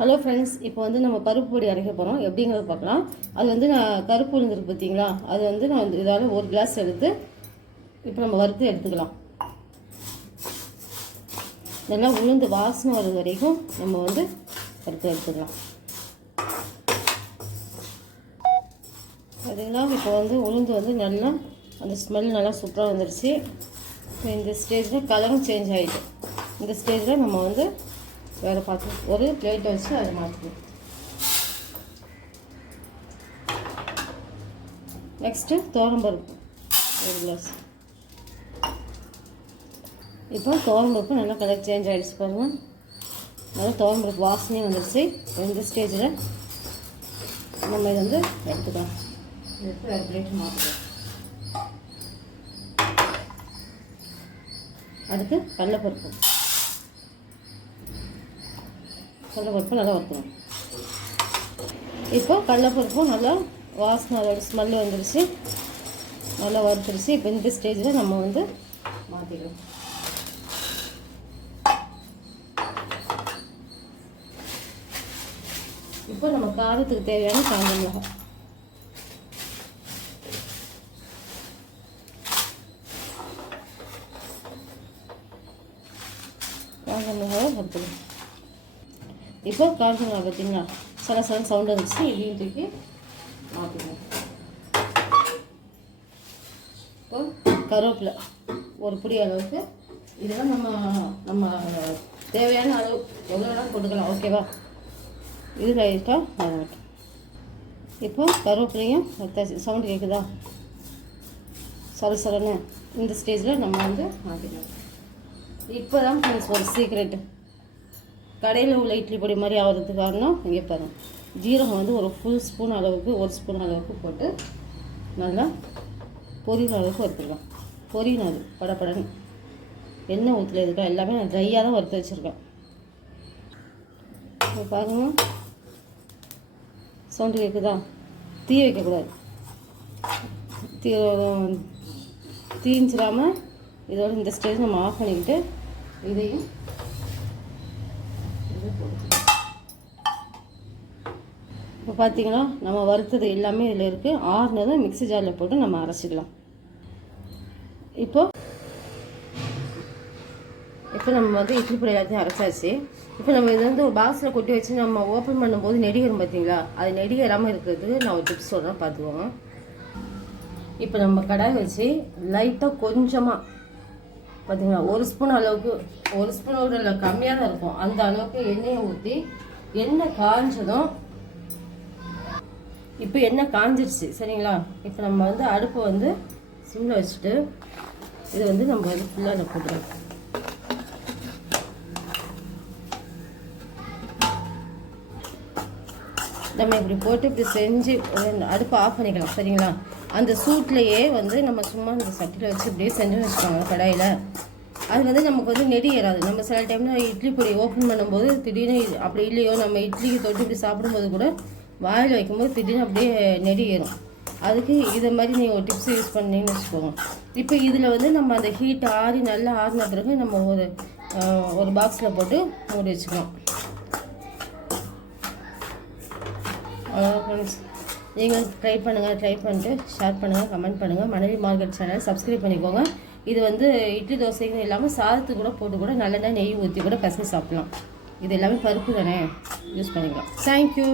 Hello friends இப்போ வந்து நம்ம பருப்பு பொடி அரைக்க போகிறோம் எப்படிங்கிறத பார்க்கலாம். அது வந்து நான் கருப்பு உளுந்துருக்கு பார்த்தீங்களா அது வந்து நான் வந்து இதால் ஒரு கிளாஸ் எடுத்து இப்போ நம்ம வறுத்து எடுத்துக்கலாம். நல்லா உளுந்து வாசனை வர்றது வரைக்கும் நம்ம வந்து வறுத்து எடுத்துக்கலாம். பார்த்தீங்களா இப்போ வந்து உளுந்து வந்து நல்லா அந்த ஸ்மெல் நல்லா சூப்பராக வந்துடுச்சு இப்போ இந்த ஸ்டேஜில் கலரும் சேஞ்ச் ஆகிட்டு இந்த ஸ்டேஜில் நம்ம வந்து வேறு பார்த்து ஒரு பிளேட்டை வச்சு அதை மாற்றிக்கணும் நெக்ஸ்ட்டு பருப்பு ஒரு கிளாஸ் இப்போ பருப்பு நல்லா கலர் சேஞ்ச் ஆகிடுச்சு பாருங்கள் நல்லா பருப்பு வாசனையும் வந்துடுச்சு இந்த ஸ்டேஜில் நம்ம இதை வந்து எடுத்துக்கலாம். எடுத்து வேறு பிளேட்டு மாற்றிக்கலாம் அடுத்து கடலைப்பருப்பு. கடலைப்பருப்பு நல்லா வறுக்கணும் இப்போ கடலைப்பருப்பும் நல்லா வாசனை அதோட ஸ்மெல் வந்துடுச்சு நல்லா வறுத்துருச்சு. இப்போ இந்த ஸ்டேஜில் நம்ம வந்து மாற்றிடுவோம் இப்போ நம்ம காரத்துக்கு தேவையான காஞ்ச மிளகாய். காஞ்ச மிளகாய் வறுத்துக்கலாம் இப்போ காஞ்ச பார்த்தீங்களா? சில சில சவுண்ட் வந்துச்சு இதையும் தூக்கி மாற்றிடுவோம் இப்போ கருவேப்பிலை ஒரு பிடி அளவுக்கு. இதெல்லாம் நம்ம நம்ம தேவையான அளவு எவ்வளோ வேணாலும் கொடுக்கலாம் ஓகேவா இது லைட்டாக வதங்கட்டும் இப்போ கருவேப்பிலையும் சவுண்டு கேட்குதா சல சலன்னு இந்த ஸ்டேஜில் நம்ம வந்து மாற்றிடலாம் இப்போ தான் ஃப்ரெண்ட்ஸ் ஒரு சீக்ரெட்டு கடையில் உள்ள இட்லி பொடி மாதிரி ஆகிறதுக்கு காரணம் இங்கே பாருங்க. ஜீரகம் வந்து ஒரு ஃபுல் ஸ்பூன் அளவுக்கு ஒரு ஸ்பூன் அளவுக்கு போட்டு நல்லா பொரியிற அளவுக்கு வறுத்துக்கலாம். பொரியணும் அது படப்படன்னு எண்ணெய் ஊற்றில் இருக்கா? எல்லாமே நான் ட்ரையாக தான் வறுத்து வச்சுருக்கேன். இப்போ பாருங்க. சவுண்டு கேட்குதா தீ வைக்கக்கூடாது. தீ தீஞ்சிடாமல் இதோட இந்த ஸ்டேஜ் நம்ம ஆஃப் பண்ணிக்கிட்டு இதையும் இப்போ பார்த்தீங்கன்னா நம்ம வறுத்தது எல்லாமே இதில் இருக்குது ஆறுனதும் மிக்ஸி ஜாரில் போட்டு நம்ம அரைச்சிக்கலாம் இப்போ இப்போ நம்ம வந்து இட்லி பொடி எல்லாத்தையும் அரைச்சாச்சு. இப்போ நம்ம இது வந்து ஒரு பாக்ஸில் கொட்டி வச்சு நம்ம ஓப்பன் பண்ணும்போது நெடிகரும் பார்த்தீங்களா? அது நெடிகராமல் இருக்கிறதுக்கு நான் ஒரு டிப்ஸ் சொல்கிறேன் பார்த்துக்கோங்க. இப்போ நம்ம கடாய் வச்சு லைட்டாக கொஞ்சமாக பார்த்தீங்களா ஒரு ஸ்பூன் அளவுக்கு ஒரு ஸ்பூனோட இல்லை கம்மியாக தான் இருக்கும். அந்த அளவுக்கு எண்ணெயை ஊற்றி எண்ணெய் காஞ்சதும் இப்போ எண்ணெய் காஞ்சிருச்சு சரிங்களா? இப்போ நம்ம வந்து அடுப்பை வந்து சிம்மில் வச்சுட்டு இதை வந்து நம்ம வந்து ஃபுல்லாக போட்டுக்கலாம் நம்ம இப்படி போட்டு இப்படி செஞ்சு அடுப்பை ஆஃப் பண்ணிக்கலாம் சரிங்களா? அந்த சூட்லேயே வந்து நம்ம சும்மா இந்த சட்டியில் வச்சு இப்படியே செஞ்சு வச்சுக்கோங்க கடாயில். அது வந்து நமக்கு வந்து நெடி ஏறாது. நம்ம சில டைமில் இட்லி பொடி ஓப்பன் பண்ணும்போது திடீர்னு அப்படி இல்லையோ நம்ம இட்லிக்கு தொட்டு இப்படி சாப்பிடும்போது கூட வாயில் வைக்கும்போது திடீர்னு அப்படியே நெடி ஏறும். அதுக்கு இதை மாதிரி நீங்கள் ஒரு டிப்ஸ் யூஸ் பண்ணீங்கன்னு வச்சுக்கோங்க. இப்போ இதில் வந்து நம்ம அந்த ஹீட் ஆறி நல்லா ஆறின பிறகு நம்ம ஒரு ஒரு பாக்ஸில் போட்டு மூடி வச்சுக்கலாம். அவ்வளோ ஃப்ரெண்ட்ஸ் நீங்கள் ட்ரை பண்ணுங்கள் ட்ரை பண்ணிட்டு ஷேர் பண்ணுங்கள் கமெண்ட் பண்ணுங்கள் மனைவி மார்க்கெட் சேனல் சப்ஸ்கிரைப் பண்ணிக்கோங்க. இது வந்து இட்லி தோசைன்னு இல்லாமல் சாதத்துக்கு கூட போட்டு கூட நல்லெண்ணெய் நெய் ஊற்றி கூட பசங்க சாப்பிட்லாம். இது எல்லாமே பருப்பு தானே? யூஸ் பண்ணிக்கலாம். தேங்க்யூ